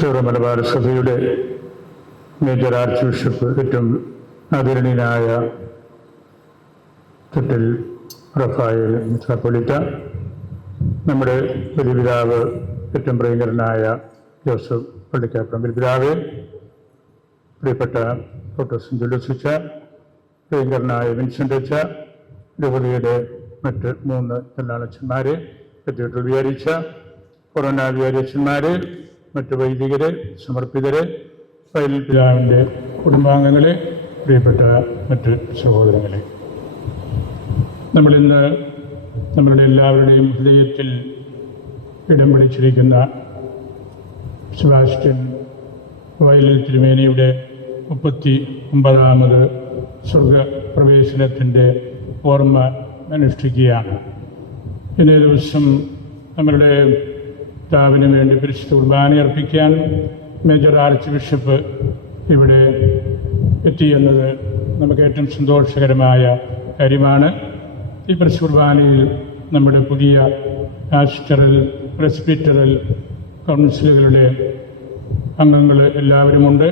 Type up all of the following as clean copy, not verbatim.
Zero Malabar സഭയുടെ major arch bishop ഏറ്റവും ആദരണീയനായ തൊട്ടിൽ റഫായേൽ മെത്രാപ്പൊലീത്ത, നമ്മുടെ വലിയപിതാവ് ഏറ്റവും പ്രിയങ്കരനായ ജോസഫ് പള്ളിക്കാപ്പുറം വലിയപിതാവ്, പ്രിയപ്പെട്ട ഫോട്ടോസ് ജുലൂസിച്ച, പ്രിയങ്കരനായ വിൻസെൻ്റ് അച്ഛ, രൂപതയുടെ മറ്റ് 3 എല്ലാളച്ചന്മാരെ, കത്തീഡ്രൽ വികാരിച്ച, കൊറോണ വികാരിച്ചന്മാരെ, മറ്റ് വൈദികരെ, സമർപ്പിതരെ, വയലിൽ പിതാവിൻ്റെ കുടുംബാംഗങ്ങളെ, പ്രിയപ്പെട്ട മറ്റ് സഹോദരങ്ങളെ, നമ്മളിന്ന് നമ്മളുടെ എല്ലാവരുടെയും ഹൃദയത്തിൽ ഇടം പിടിച്ചിരിക്കുന്ന സെബാസ്റ്റ്യൻ വയലിൽ തിരുമേനിയുടെ 39ാമത് സ്വർഗപ്രവേശനത്തിൻ്റെ ഓർമ്മ അനുഷ്ഠിക്കുകയാണ്. ഇന്നേ ദിവസം നമ്മളുടെ പിതാവിന് വേണ്ടി പരിശുദ്ധ കുർബാന അർപ്പിക്കാൻ മേജർ ആർച്ച് ബിഷപ്പ് ഇവിടെ എത്തിയെന്നത് നമുക്ക് ഏറ്റവും സന്തോഷകരമായ കാര്യമാണ്. ഈ പരിശുദ്ധ കുർബാനയിൽ നമ്മുടെ പുതിയ പാസ്റ്ററൽ, പ്രസ്ബിറ്ററൽ കൗൺസിലുകളുടെ അംഗങ്ങൾ എല്ലാവരുമുണ്ട്.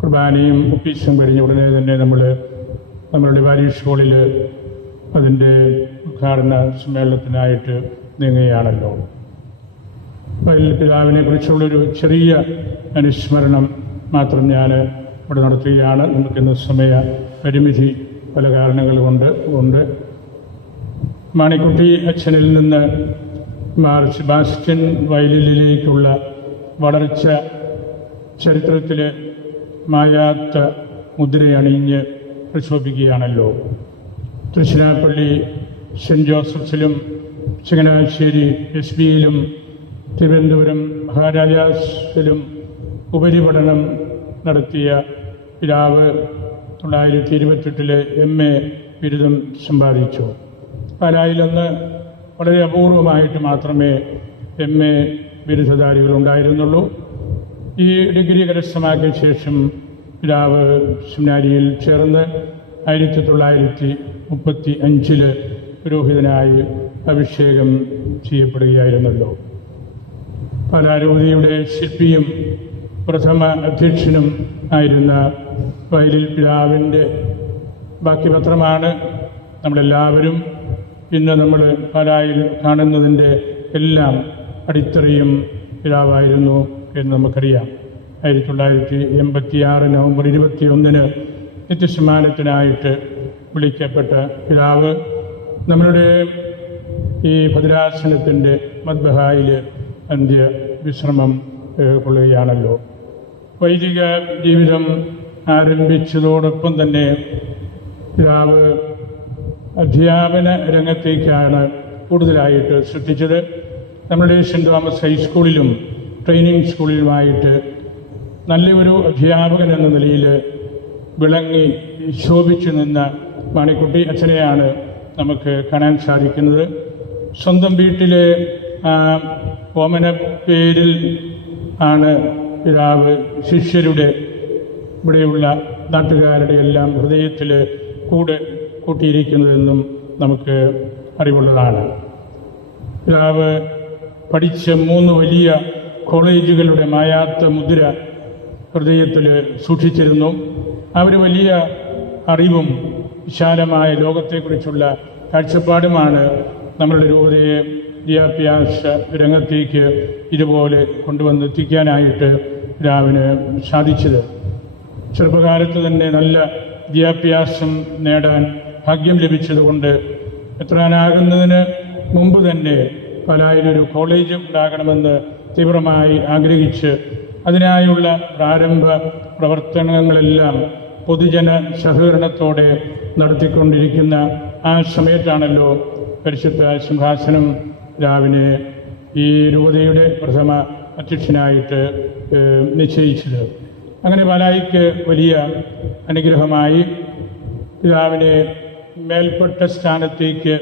കുർബാനയും ഒപ്പീസും കഴിഞ്ഞ ഉടനെ തന്നെ നമ്മളുടെ പാരീഷ് ഹാളിൽ അതിൻ്റെ ഉദ്ഘാടന സമ്മേളനത്തിനായിട്ട് നീങ്ങുകയാണല്ലോ. വയലിൽ പിതാവിനെ കുറിച്ചുള്ളൊരു ചെറിയ അനുസ്മരണം മാത്രം ഞാൻ ഇവിടെ നടത്തുകയാണ്. നമുക്കിന്ന് സമയ പരിമിതി പല കാരണങ്ങൾ കൊണ്ട് മാണിക്കുട്ടി അച്ഛനിൽ നിന്ന് മാർ സെബാസ്റ്റ്യൻ വയലിലേക്കുള്ള വളർച്ച ചരിത്രത്തിൽ മായാത്ത മുദ്രയണിഞ്ഞ് പ്രശോഭിക്കുകയാണല്ലോ. തൃശ്ശിനാപ്പള്ളി സെൻറ്റ് ജോസഫ്സിലും ചങ്ങനാശ്ശേരി SBയിലും തിരുവനന്തപുരം മഹാരാജാസിലും ഉപരിപഠനം നടത്തിയ പിതാവ് 1928 MA ബിരുദം സമ്പാദിച്ചു. പാലായിലൊന്ന് വളരെ അപൂർവമായിട്ട് മാത്രമേ MA ബിരുദധാരികളുണ്ടായിരുന്നുള്ളൂ. ഈ ഡിഗ്രി കരസ്ഥമാക്കിയ ശേഷം പിതാവ് സെമിനാരിയിൽ ചേർന്ന് 1935 പുരോഹിതനായി അഭിഷേകം ചെയ്യപ്പെടുകയായിരുന്നല്ലോ. പാലാരൂപതയുടെ ശില്പിയും പ്രഥമ അധ്യക്ഷനും ആയിരുന്ന വയലിൽ പിതാവിൻ്റെ ബാക്കി പത്രമാണ് നമ്മളെല്ലാവരും ഇന്ന് നമ്മൾ പാലായിൽ കാണുന്നതിൻ്റെ എല്ലാം അടിത്തറയും പിതാവായിരുന്നു എന്ന് നമുക്കറിയാം. 1986 നവംബർ 21 നിത്യസമ്മാനത്തിനായിട്ട് വിളിക്കപ്പെട്ട പിതാവ് നമ്മളുടെ ഈ ഭദ്രാസനത്തിൻ്റെ മദ്ബഹായിൽ അന്ത്യവിശ്രമം കൊള്ളുകയാണല്ലോ. വൈദിക ജീവിതം ആരംഭിച്ചതോടൊപ്പം തന്നെ പിതാവ് അധ്യാപന രംഗത്തേക്കാണ് കൂടുതലായിട്ട് ശ്രദ്ധിച്ചത്. നമ്മുടെ സെൻറ്റ് തോമസ് ഹൈസ്കൂളിലും ട്രെയിനിങ് സ്കൂളിലുമായിട്ട് നല്ലൊരു അധ്യാപകൻ എന്ന നിലയിൽ വിളങ്ങി ശോഭിച്ചു നിന്ന മാണിക്കുട്ടി അച്ഛനെയാണ് നമുക്ക് കാണാൻ സാധിക്കുന്നത്. സ്വന്തം വീട്ടിലെ ഓമന പേരിൽ ആണ് പിതാവ് ശിഷ്യരുടെ, ഇവിടെയുള്ള നാട്ടുകാരുടെ എല്ലാം ഹൃദയത്തിൽ കൂട്ടിയിരിക്കുന്നതെന്നും നമുക്ക് അറിവുള്ളതാണ്. പിതാവ് പഠിച്ച 3 വലിയ കോളേജുകളുടെ മായാത്ത മുദ്ര ഹൃദയത്തിൽ സൂക്ഷിച്ചിരുന്നു. അവർ വലിയ അറിവും വിശാലമായ ലോകത്തെക്കുറിച്ചുള്ള കാഴ്ചപ്പാടുമാണ് നമ്മളുടെ രൂപതയെ വിദ്യാഭ്യാസ രംഗത്തേക്ക് ഇതുപോലെ കൊണ്ടുവന്നെത്തിക്കാനായിട്ട് പിതാവിന് സാധിച്ചത്. ചെറുപ്പകാലത്ത് തന്നെ നല്ല വിദ്യാഭ്യാസം നേടാൻ ഭാഗ്യം ലഭിച്ചതുകൊണ്ട് എത്താനാകുന്നതിന് മുമ്പ് തന്നെ പാലായിലൊരു കോളേജ് ഉണ്ടാകണമെന്ന് തീവ്രമായി ആഗ്രഹിച്ച് അതിനായുള്ള പ്രാരംഭ പ്രവർത്തനങ്ങളെല്ലാം പൊതുജന സഹകരണത്തോടെ നടത്തിക്കൊണ്ടിരിക്കുന്ന ആ സമയത്താണല്ലോ പരിശുദ്ധ സിംഹാസനം പിതാവിനെ ഈ രൂപതയുടെ പ്രഥമ അധ്യക്ഷനായിട്ട് നിശ്ചയിച്ചത്. അങ്ങനെ പാലായിക്ക് വലിയ അനുഗ്രഹമായി പിതാവിനെ മേൽപ്പെട്ട സ്ഥാനത്തേക്ക്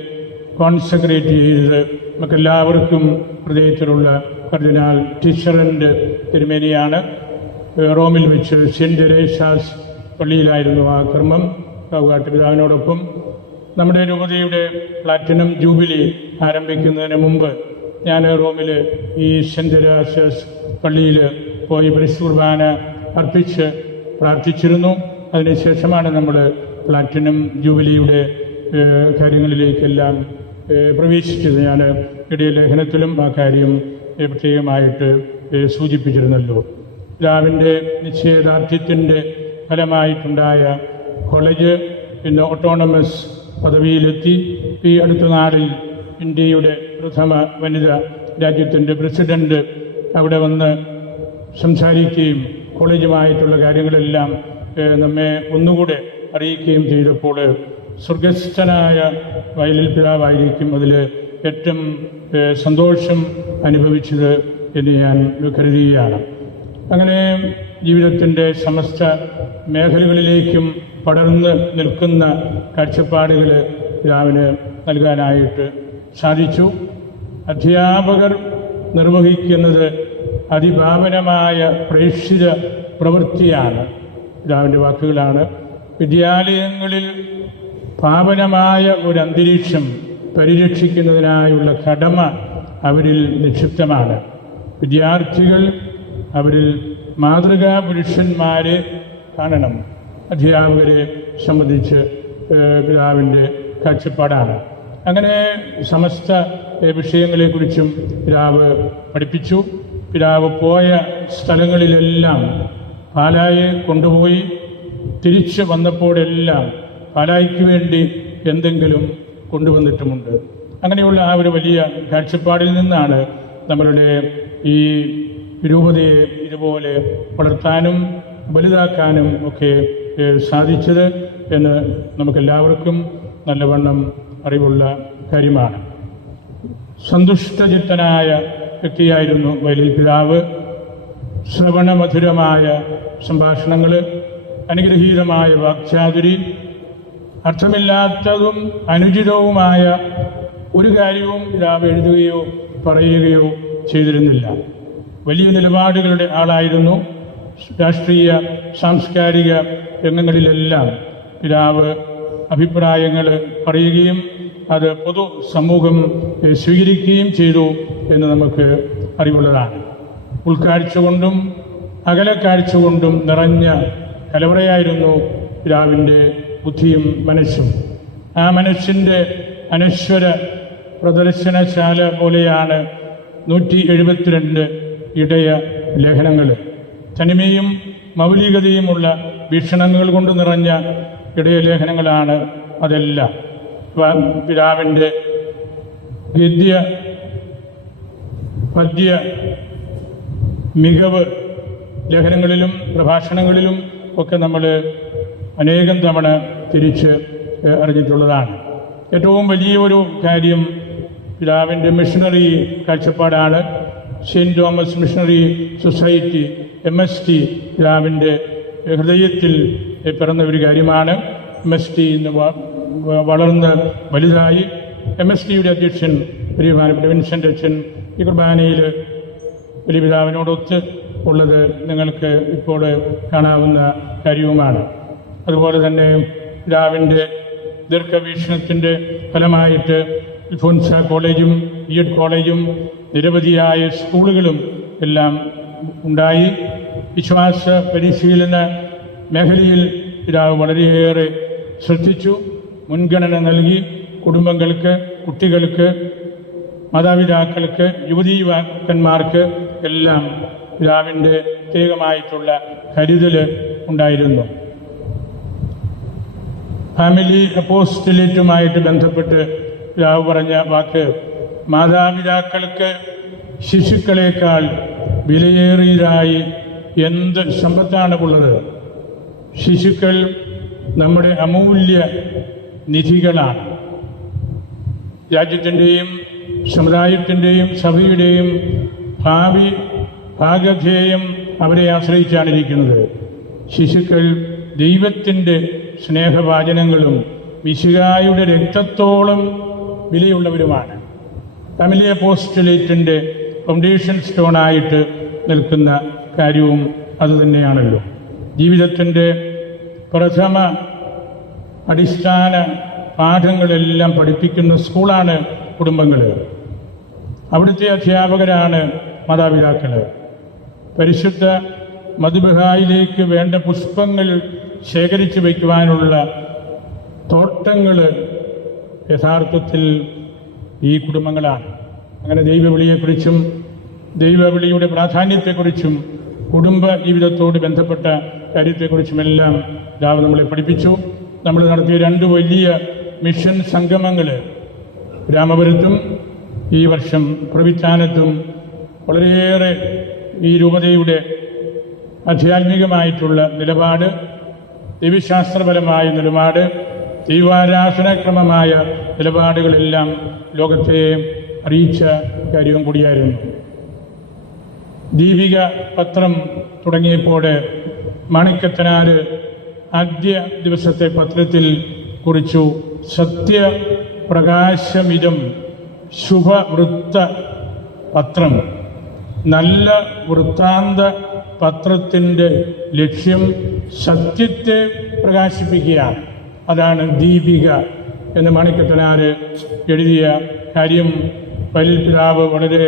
കോൺസെക്രേറ്റ് ചെയ്തത് നമുക്കെല്ലാവർക്കും ഹൃദയത്തിലുള്ള കർദിനാൾ ടീച്ചറിൻ്റെ തിരുമേനിയാണ്. റോമിൽ വെച്ച് സെൻറ്റ് തെരേസാസ് പള്ളിയിലായിരുന്നു ആ കർമ്മം. കാവുകാട്ട് പിതാവിനോടൊപ്പം നമ്മുടെ രൂപതയുടെ പ്ലാറ്റിനം ജൂബിലി ആരംഭിക്കുന്നതിന് മുമ്പ് ഞാൻ റോമിൽ ഈ സെൻറ്റ് തെരേസാസ് പള്ളിയിൽ പോയി പരിശുദ്ധ കുർബാന അർപ്പിച്ച് പ്രാർത്ഥിച്ചിരുന്നു. അതിനുശേഷമാണ് നമ്മൾ പ്ലാറ്റിനം ജൂബിലിയുടെ കാര്യങ്ങളിലേക്കെല്ലാം പ്രവേശിച്ചത്. ഞാൻ ഇടയ ലേഖനത്തിലും ആ കാര്യം പ്രത്യേകമായിട്ട് സൂചിപ്പിച്ചിരുന്നല്ലോ. പിതാവിൻ്റെ നിശ്ചയദാർഢ്യത്തിൻ്റെ ഫലമായിട്ടുണ്ടായ കോളേജ് ഇന്ന് ഓട്ടോണമസ് പദവിയിലെത്തി. ഈ അടുത്ത നാളിൽ ഇന്ത്യയുടെ പ്രഥമ വനിതാ രാജ്യത്തിൻ്റെ പ്രസിഡന്റ് അവിടെ വന്ന് സംസാരിക്കുകയും കോളേജുമായിട്ടുള്ള കാര്യങ്ങളെല്ലാം നമ്മെ ഒന്നുകൂടെ അറിയിക്കുകയും ചെയ്തപ്പോൾ സ്വർഗസ്ഥനായ വയലിൽ പിതാവായിരിക്കും അതിൽ ഏറ്റവും സന്തോഷം അനുഭവിച്ചത് എന്ന് ഞാൻ കരുതുകയാണ്. അങ്ങനെ ജീവിതത്തിൻ്റെ സമസ്ത മേഖലകളിലേക്കും പടർന്ന് നിൽക്കുന്ന കാഴ്ചപ്പാടുകൾ പിതാവിന് നൽകാനായിട്ട് സാധിച്ചു. അധ്യാപകർ നിർവഹിക്കുന്നത് അതിപാവനമായ പ്രേക്ഷിത പ്രവൃത്തിയാണ്. പിതാവിൻ്റെ വാക്കുകളാണ്. വിദ്യാലയങ്ങളിൽ പാവനമായ ഒരു അന്തരീക്ഷം പരിരക്ഷിക്കുന്നതിനായുള്ള കടമ അവരിൽ നിക്ഷിപ്തമാണ്. വിദ്യാർത്ഥികൾ അവരിൽ മാതൃകാ പുരുഷന്മാരെ കാണണം. അധ്യാപകരെ സംബന്ധിച്ച് പിതാവിൻ്റെ കാഴ്ചപ്പാടാണ്. അങ്ങനെ സമസ്ത വിഷയങ്ങളെക്കുറിച്ചും പിതാവ് പഠിപ്പിച്ചു. പിതാവ് പോയ സ്ഥലങ്ങളിലെല്ലാം പാലായെ കൊണ്ടുപോയി തിരിച്ച് വന്നപ്പോഴെല്ലാം പാലായ്ക്ക് വേണ്ടി എന്തെങ്കിലും കൊണ്ടുവന്നിട്ടുമുണ്ട്. അങ്ങനെയുള്ള ആ ഒരു വലിയ കാഴ്ചപ്പാടിൽ നിന്നാണ് നമ്മളുടെ ഈ രൂപതയെ ഇതുപോലെ വളർത്താനും വലുതാക്കാനും ഒക്കെ സാധിച്ചത് എന്ന് നമുക്കെല്ലാവർക്കും നല്ലവണ്ണം അറിവുള്ള കാര്യമാണ്. സന്തുഷ്ടചിത്തനായ വ്യക്തിയായിരുന്നു വയലിൽ പിതാവ്. ശ്രവണമധുരമായ സംഭാഷണങ്ങൾ, അനുഗ്രഹീതമായ വാക്ചാതുരി, അർത്ഥമില്ലാത്തതും അനുചിതവുമായ ഒരു കാര്യവും പിതാവ് എഴുതുകയോ പറയുകയോ ചെയ്തിരുന്നില്ല. വലിയ നിലപാടുകളുടെ ആളായിരുന്നു. രാഷ്ട്രീയ സാംസ്കാരിക രംഗങ്ങളിലെല്ലാം പിതാവ് അഭിപ്രായങ്ങൾ പറയുകയും അത് പൊതു സമൂഹം സ്വീകരിക്കുകയും ചെയ്തു എന്ന് നമുക്ക് അറിവുള്ളതാണ്. ഉൾക്കാഴ്ച കൊണ്ടും അകലക്കാഴ്ച കൊണ്ടും നിറഞ്ഞ കലവറയായിരുന്നു പിതാവിൻ്റെ ബുദ്ധിയും മനസ്സും. ആ മനസ്സിൻ്റെ അനശ്വര പ്രദർശനശാല പോലെയാണ് 172 ഇടയ ലേഖനങ്ങൾ. തനിമയും മൗലികതയുമുള്ള വീക്ഷണങ്ങൾ കൊണ്ട് നിറഞ്ഞ ഇടയ ലേഖനങ്ങളാണ് അതെല്ലാം. പിതാവിൻ്റെ ഗദ്യ പദ്യ മികവ് ലേഖനങ്ങളിലും പ്രഭാഷണങ്ങളിലും ഒക്കെ നമ്മൾ അനേകം തവണ തിരിച്ച് അറിഞ്ഞിട്ടുള്ളതാണ്. ഏറ്റവും വലിയ ഒരു കാര്യം പിതാവിൻ്റെ മിഷണറി കാഴ്ചപ്പാടാണ്. Saint Thomas missionary society MST പിതാവിൻ്റെ ഹൃദയത്തിൽ പിറന്ന ഒരു കാര്യമാണ്. MST ഇന്ന് വളർന്ന് വലുതായി. MSTയുടെ അധ്യക്ഷൻ ബഹുമാനപ്പെട്ട വിൻസെൻ്റ് അച്ഛൻ ഈ കുർബാനയിൽ വലിയ പിതാവിനോടൊത്ത് ഉള്ളത് നിങ്ങൾക്ക് ഇപ്പോൾ കാണാവുന്ന കാര്യവുമാണ്. അതുപോലെ തന്നെ പിതാവിൻ്റെ ദീർഘവീക്ഷണത്തിൻ്റെ ഫലമായിട്ട് അൽഫോൻസ കോളേജും BEd കോളേജും നിരവധിയായ സ്കൂളുകളും എല്ലാം ഉണ്ടായി. വിശ്വാസ പരിശീലന മേഖലയിൽ പിതാവ് വളരെയേറെ ശ്രദ്ധിച്ചു, മുൻഗണന നൽകി. കുടുംബങ്ങൾക്ക്, കുട്ടികൾക്ക്, മാതാപിതാക്കൾക്ക്, യുവതീയുവാക്കന്മാർക്ക് എല്ലാം പിതാവിൻ്റെ പ്രത്യേകമായിട്ടുള്ള കരുതൽ ഉണ്ടായിരുന്നു. ഫാമിലി അപ്പോസ്റ്റലേറ്റുമായിട്ട് ബന്ധപ്പെട്ട് പിതാവ് പറഞ്ഞ വാക്ക്, മാതാപിതാക്കൾക്ക് ശിശുക്കളേക്കാൾ വിലയേറിയതായി എന്ത് സമ്പത്താണ് ഉള്ളത്? ശിശുക്കൾ നമ്മുടെ അമൂല്യ നിധികളാണ്. രാജ്യത്തിൻ്റെയും സമുദായത്തിൻ്റെയും സഭയുടെയും ഭാവി ഭാഗധേയം അവരെ ആശ്രയിച്ചാണ് ഇരിക്കുന്നത്. ശിശുക്കൾ ദൈവത്തിൻ്റെ സ്നേഹവാചനങ്ങളും മിശിഹായുടെ രക്തത്തോളം വിലയുള്ളവരുമാണ്. ഫാമിലി അപ്പോസ്റ്റലേറ്റിൻ്റെ ഫൗണ്ടേഷൻ സ്റ്റോണായിട്ട് നിൽക്കുന്ന കാര്യവും അതുതന്നെയാണല്ലോ. ജീവിതത്തിൻ്റെ പ്രഥമ അടിസ്ഥാന പാഠങ്ങളെല്ലാം പഠിപ്പിക്കുന്ന സ്കൂളാണ് കുടുംബങ്ങൾ. അവിടുത്തെ അധ്യാപകരാണ് മാതാപിതാക്കൾ. പരിശുദ്ധ മദ്ബഹായിലേക്ക് വേണ്ട പുഷ്പങ്ങൾ ശേഖരിച്ചു വയ്ക്കുവാനുള്ള തോട്ടങ്ങൾ യഥാർത്ഥത്തിൽ ഈ കുടുംബങ്ങളാണ്. അങ്ങനെ ദൈവവിളിയെക്കുറിച്ചും ദൈവവിളിയുടെ പ്രാധാന്യത്തെക്കുറിച്ചും കുടുംബ ജീവിതത്തോട് ബന്ധപ്പെട്ട കാര്യത്തെക്കുറിച്ചുമെല്ലാം രാവ് നമ്മളെ പഠിപ്പിച്ചു. നമ്മൾ നടത്തിയ 2 വലിയ മിഷൻ സംഗമങ്ങൾ രാമപുരത്തും ഈ വർഷം പ്രവിത്താനത്തും വളരെയേറെ ഈ രൂപതയുടെ ആധ്യാത്മികമായിട്ടുള്ള നിലപാട്, ദൈവശാസ്ത്രപരമായ നിലപാട്, ദൈവാരാധനാക്രമമായ നിലപാടുകളെല്ലാം ലോകത്തെ അറിയിച്ച കാര്യവും കൂടിയായിരുന്നു. ദീപിക പത്രം തുടങ്ങിയപ്പോൾ മാണിക്കത്തനാർ ആദ്യ ദിവസത്തെ പത്രത്തിൽ കുറിച്ചു, സത്യപ്രകാശമിതം ശുഭവൃത്ത പത്രം. നല്ല വൃത്താന്ത പത്രത്തിൻ്റെ ലക്ഷ്യം സത്യത്തെ പ്രകാശിപ്പിക്കുകയാണ്. അതാണ് ദീപിക എന്ന് മാണിക്കത്തനാർ എഴുതിയ കാര്യം വലിയ പിതാവ് വളരെ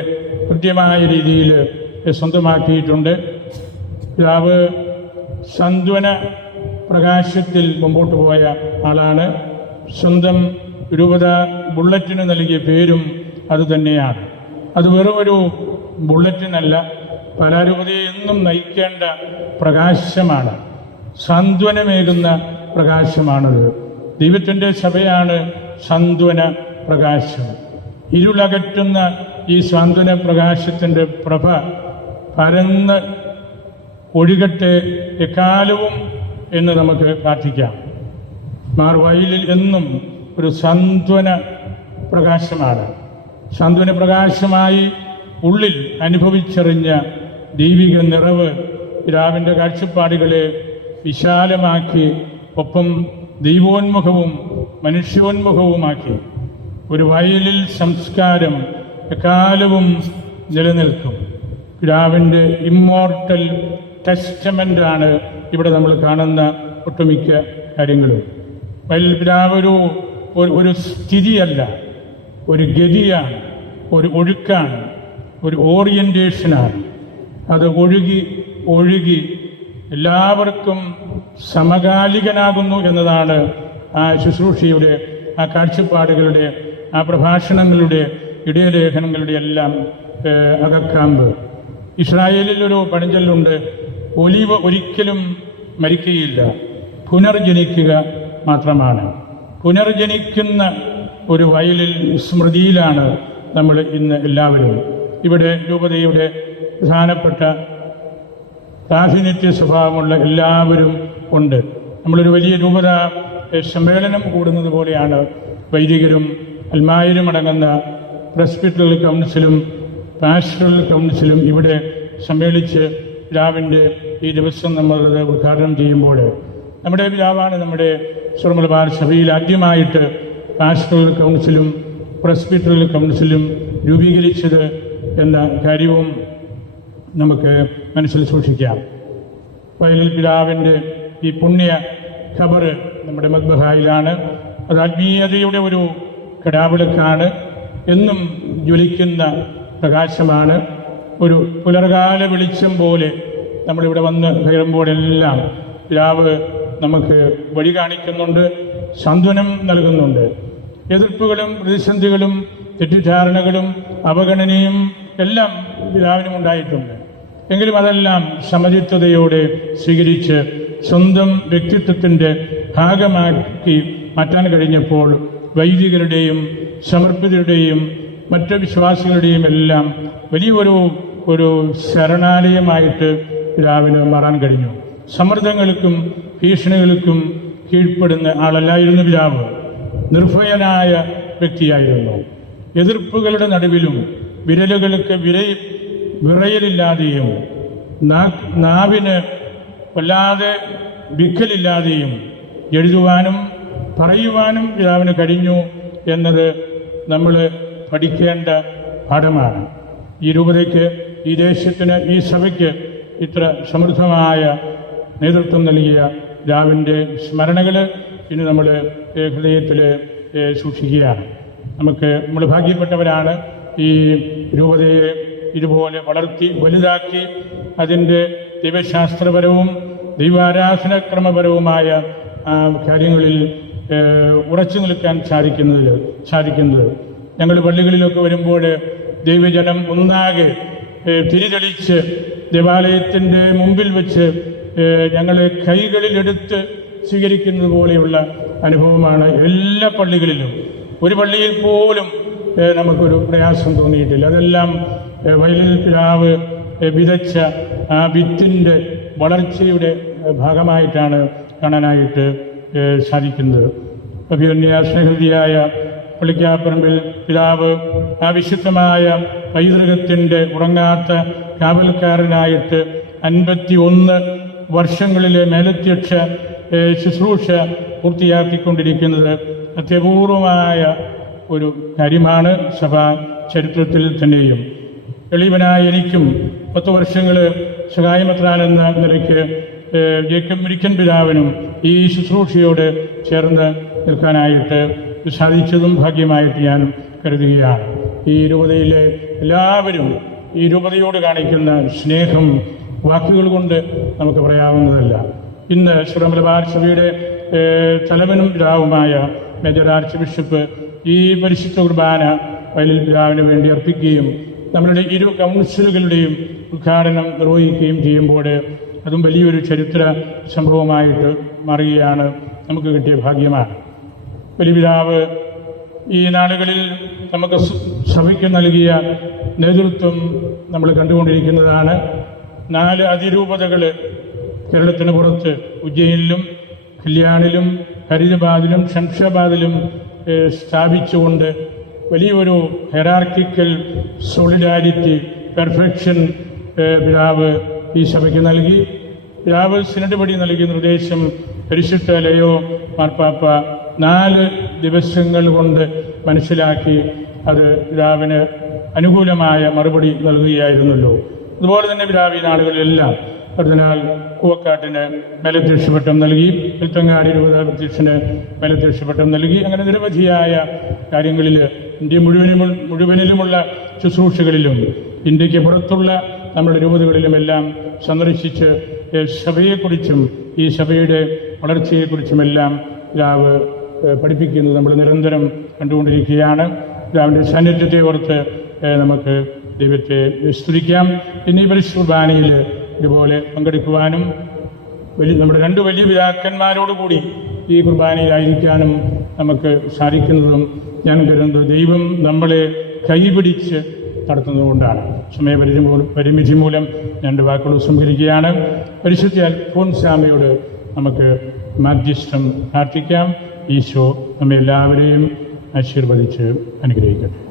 കൃത്യമായ രീതിയിൽ സ്വന്തമാക്കിയിട്ടുണ്ട്. പിതാവ് സാന്ത്വന പ്രകാശത്തിൽ മുമ്പോട്ട് പോയ ആളാണ്. സ്വന്തം രൂപത ബുള്ളറ്റിന് നൽകിയ പേരും അതുതന്നെയാണ്. അത് വെറുമൊരു ബുള്ളറ്റിനല്ല, പരാരൂപതയെ എന്നും നയിക്കേണ്ട പ്രകാശമാണ്, സാന്ത്വനമേകുന്ന പ്രകാശമാണത്. ദൈവത്തിൻ്റെ സഭയാണ് സാന്ത്വന പ്രകാശം. ഇരുളകറ്റുന്ന ഈ സാന്ത്വന പ്രകാശത്തിൻ്റെ പ്രഭ പരന്ന് ഒഴുകട്ടെ എക്കാലവും എന്ന് നമുക്ക് പ്രാർത്ഥിക്കാം. മാർവയലിൽ എന്നും ഒരു സാന്ത്വന പ്രകാശമാണ്. സാന്ത്വന പ്രകാശമായി ഉള്ളിൽ അനുഭവിച്ചറിഞ്ഞ ദൈവിക നിറവ് പിതാവിൻ്റെ കാഴ്ചപ്പാടുകളെ വിശാലമാക്കി, ഒപ്പം ദൈവോന്മുഖവും മനുഷ്യോന്മുഖവുമാക്കി. ഒരു വയലിൽ സംസ്കാരം എക്കാലവും നിലനിൽക്കും. പിതാവിൻ്റെ ഇമ്മോർട്ടൽ ടെസ്റ്റമെൻ്റാണ് ഇവിടെ നമ്മൾ കാണുന്ന ഒട്ടുമിക്ക കാര്യങ്ങളും. വയലിൽ പിതാവ് ഒരു സ്ഥിതിയല്ല, ഒരു ഗതിയാണ്, ഒരു ഒഴുക്കാണ്, ഒരു ഓറിയൻറ്റേഷനാണ്. അത് ഒഴുകി ഒഴുകി എല്ലാവർക്കും സമകാലികനാകുന്നു എന്നതാണ് ആ ശുശ്രൂഷയുടെ, ആ കാഴ്ചപ്പാടുകളുടെ, ആ പ്രഭാഷണങ്ങളുടെ, ഇടയലേഖനങ്ങളുടെ എല്ലാം അകക്കാമ്പ്. ഇസ്രായേലിൽ ഒരു പഴഞ്ചൊല്ലുണ്ട്, ഒലിവ് ഒരിക്കലും മരിക്കുകയില്ല, പുനർജനിക്കുക മാത്രമാണ്. പുനർജനിക്കുന്ന ഒരു വയലിൽ സ്മൃതിയിലാണ് നമ്മൾ ഇന്ന് എല്ലാവരും. ഇവിടെ രൂപതയുടെ പ്രധാനപ്പെട്ട പ്രാതിനിധ്യ സ്വഭാവമുള്ള എല്ലാവരും ഉണ്ട്. നമ്മളൊരു വലിയ രൂപത സമ്മേളനം കൂടുന്നത് പോലെയാണ് വൈദികരും അൽമായരും അടങ്ങുന്ന പ്രസ്ബിറ്ററൽ കൗൺസിലും പാസ്റ്ററൽ കൗൺസിലും ഇവിടെ സമ്മേളിച്ച് പിതാവിൻ്റെ ഈ ദിവസം നമ്മളത് ഉദ്ഘാടനം ചെയ്യുമ്പോൾ, നമ്മുടെ പിതാവാണ് നമ്മുടെ മലബാർ സഭയിൽ ആദ്യമായിട്ട് പാസ്റ്ററൽ കൗൺസിലും പ്രസ്ബിറ്ററൽ കൗൺസിലും രൂപീകരിച്ചത് എന്ന കാര്യവും നമുക്ക് മനസ്സിൽ സൂക്ഷിക്കാം. വയലിൽ പിതാവിൻ്റെ ഈ പുണ്യ ഖബറ് നമ്മുടെ മദ്ബഹായിലാണ്. അത് ആത്മീയതയുടെ ഒരു കടാവിളക്കാണ്, എന്നും ജ്വലിക്കുന്ന പ്രകാശമാണ്. ഒരു പുലർകാല വെളിച്ചം പോലെ നമ്മളിവിടെ വന്ന് കയറുമ്പോഴെല്ലാം പിതാവ് നമുക്ക് വഴി കാണിക്കുന്നുണ്ട്, സാന്ത്വനം നൽകുന്നുണ്ട്. എതിർപ്പുകളും പ്രതിസന്ധികളും തെറ്റിദ്ധാരണകളും അവഗണനയും എല്ലാം പിതാവിനും ഉണ്ടായിട്ടുണ്ട്. എങ്കിലും അതെല്ലാം സമചിത്തതയോടെ സ്വീകരിച്ച് സ്വന്തം വ്യക്തിത്വത്തിൻ്റെ ഭാഗമാക്കി മാറ്റാൻ കഴിഞ്ഞപ്പോൾ വൈദികരുടെയും സമർപ്പിതരുടെയും മറ്റ് വിശ്വാസികളുടെയും എല്ലാം വലിയൊരു ശരണാലയമായിട്ട് പിതാവിന് മാറാൻ കഴിഞ്ഞു. സമ്മർദ്ദങ്ങൾക്കും ഭീഷണികൾക്കും കീഴ്പ്പെടുന്ന ആളല്ലായിരുന്നു പിതാവ്. നിർഭയനായ വ്യക്തിയായിരുന്നു. എതിർപ്പുകളുടെ നടുവിലും വിരലുകൾക്ക് വിറയലില്ലാതെയും നാവിന് വല്ലാതെ വിക്കലില്ലാതെയും എഴുതുവാനും പറയുവാനും പിതാവിന് കഴിഞ്ഞു എന്നത് നമ്മൾ പഠിക്കേണ്ട പാഠമാണ്. ഈ രൂപതയ്ക്ക്, ഈ ദേശത്തിന്, ഈ സഭയ്ക്ക് ഇത്ര സമൃദ്ധമായ നേതൃത്വം നൽകിയ പിതാവിൻ്റെ സ്മരണകൾ ഇനി നമ്മൾ ഹൃദയത്തിൽ സൂക്ഷിക്കുകയാണ്. നമ്മൾ ഭാഗ്യപ്പെട്ടവരാണ്. ഈ രൂപതയെ ഇതുപോലെ വളർത്തി വലുതാക്കി അതിൻ്റെ ദൈവശാസ്ത്രപരവും ദൈവാരാധനക്രമപരവുമായ കാര്യങ്ങളിൽ ഉറച്ചു നിൽക്കാൻ സാധിക്കുന്നത്. ഞങ്ങൾ പള്ളികളിലൊക്കെ വരുമ്പോൾ ദൈവജനം ഒന്നാകെ തിരിതെളിച്ച് ദേവാലയത്തിൻ്റെ മുമ്പിൽ വെച്ച് ഞങ്ങളെ കൈകളിലെടുത്ത് സ്വീകരിക്കുന്നത് പോലെയുള്ള അനുഭവമാണ് എല്ലാ പള്ളികളിലും. ഒരു പള്ളിയിൽ പോലും നമുക്കൊരു പ്രയാസം തോന്നിയിട്ടില്ല. അതെല്ലാം വയലിൽ പിതാവ് വിതച്ച ആ വിത്തിൻ്റെ വളർച്ചയുടെ ഭാഗമായിട്ടാണ് കാണാനായിട്ട് സാധിക്കുന്നത്. അഭിമന്യ സ്നേഹതിയായ പള്ളിക്കാപ്പറമ്പിൽ പിതാവ് ആ വിശുദ്ധമായ പൈതൃകത്തിൻ്റെ ഉറങ്ങാത്ത കാവൽക്കാരനായിട്ട് 51 വർഷങ്ങളിലെ മേലധ്യക്ഷ ശുശ്രൂഷ പൂർത്തിയാക്കിക്കൊണ്ടിരിക്കുന്നത് അത്യപൂർവമായ ഒരു കാര്യമാണ് സഭാ ചരിത്രത്തിൽ തന്നെയും. എളിയവനായ എനിക്കും 10 വർഷങ്ങൾ സഹായമെത്രാൻ എന്ന നിലയ്ക്ക് ജേക്കബ് മുരിക്കൻ പിതാവിനും ഈ ശുശ്രൂഷയോട് ചേർന്ന് നിൽക്കാനായിട്ട് സാധിച്ചതും ഭാഗ്യമായിട്ട് ഞാൻ കരുതുകയാണ്. ഈ രൂപതയിലെ എല്ലാവരും ഈ രൂപതയോട് കാണിക്കുന്ന സ്നേഹം വാക്കുകൾ കൊണ്ട് നമുക്ക് പറയാവുന്നതല്ല. ഇന്ന് മലബാർ സഭയുടെ തലവനും പിതാവുമായ മേജർ ആർച്ച് ബിഷപ്പ് ഈ പരിശുദ്ധ കുർബാന വയലിൽ പിതാവിന് വേണ്ടി അർപ്പിക്കുകയും നമ്മളുടെ ഇരു കൗൺസിലുകളുടെയും ഉദ്ഘാടനം നിർവഹിക്കുകയും ചെയ്യുമ്പോൾ അതും വലിയൊരു ചരിത്ര സംഭവമായിട്ട് മാറുകയാണ്. നമുക്ക് കിട്ടിയ ഭാഗ്യമാണ്. വലിയ പിതാവ് ഈ നാളുകളിൽ നമുക്ക് സഭയ്ക്ക് നൽകിയ നേതൃത്വം നമ്മൾ കണ്ടുകൊണ്ടിരിക്കുന്നതാണ്. 4 അതിരൂപതകൾ കേരളത്തിന് പുറത്ത് ഉജ്ജയിനിലും കല്യാണിലും ഹരിദാബാദിലും ശംഷാബാദിലും സ്ഥാപിച്ചുകൊണ്ട് വലിയൊരു ഹെറാർക്കിക്കൽ സോളിഡാരിറ്റി പെർഫെക്ഷൻ പിതാവ് ഈ സഭയ്ക്ക് നൽകി. പിതാവ് സിനഡ് പടി നൽകിയ നിർദ്ദേശം പരിശുദ്ധ ലയോ മാർപ്പാപ്പ 4 ദിവസങ്ങൾ കൊണ്ട് മനസ്സിലാക്കി അത് പിതാവിന് അനുകൂലമായ മറുപടി നൽകുകയായിരുന്നല്ലോ. അതുപോലെ തന്നെ പിതാവ് ഈ നാടുകളിലെല്ലാം കർദിനാൾ കൂവക്കാട്ടിന് മേലധ്യക്ഷപട്ടം നൽകി, വെൽത്തങ്ങാടി രൂപതാധ്യക്ഷന് മേലധ്യക്ഷപട്ടം നൽകി. അങ്ങനെ നിരവധിയായ കാര്യങ്ങളിൽ ഇന്ത്യ മുഴുവനിലുമുള്ള ശുശ്രൂഷകളിലും ഇന്ത്യക്ക് പുറത്തുള്ള നമ്മുടെ രൂപതകളിലുമെല്ലാം സന്ദർശിച്ച് സഭയെക്കുറിച്ചും ഈ സഭയുടെ വളർച്ചയെക്കുറിച്ചുമെല്ലാം പിതാവ് പഠിപ്പിക്കുന്നത് നമ്മൾ നിരന്തരം കണ്ടുകൊണ്ടിരിക്കുകയാണ്. പിതാവിൻ്റെ സാന്നിധ്യത്തെ ഓർത്ത് നമുക്ക് ദൈവത്തെ സ്തുതിക്കാം. ഇനി പരിശുദ്ധ കുർബാനയിൽ ഇതുപോലെ പങ്കെടുക്കുവാനും നമ്മുടെ 2 വലിയ പിതാക്കന്മാരോടുകൂടി ഈ കുർബാനയിലായിരിക്കാനും നമുക്ക് സാധിക്കുന്നതും ഞാൻ കരുതുന്നത് ദൈവം നമ്മളെ കൈപിടിച്ച് നടത്തുന്നതുകൊണ്ടാണ്. സമയപരിമിതി മൂലം 2 വാക്കുകൾ സംഹരിക്കുകയാണ്. പരിശുദ്ധ അൽഫോൻസാമയോട് നമുക്ക് മാധ്യസ്ഥം പ്രാർത്ഥിക്കാം. ഈശോ നമ്മെ എല്ലാവരെയും ആശീർവദിച്ച് അനുഗ്രഹിക്കട്ടെ.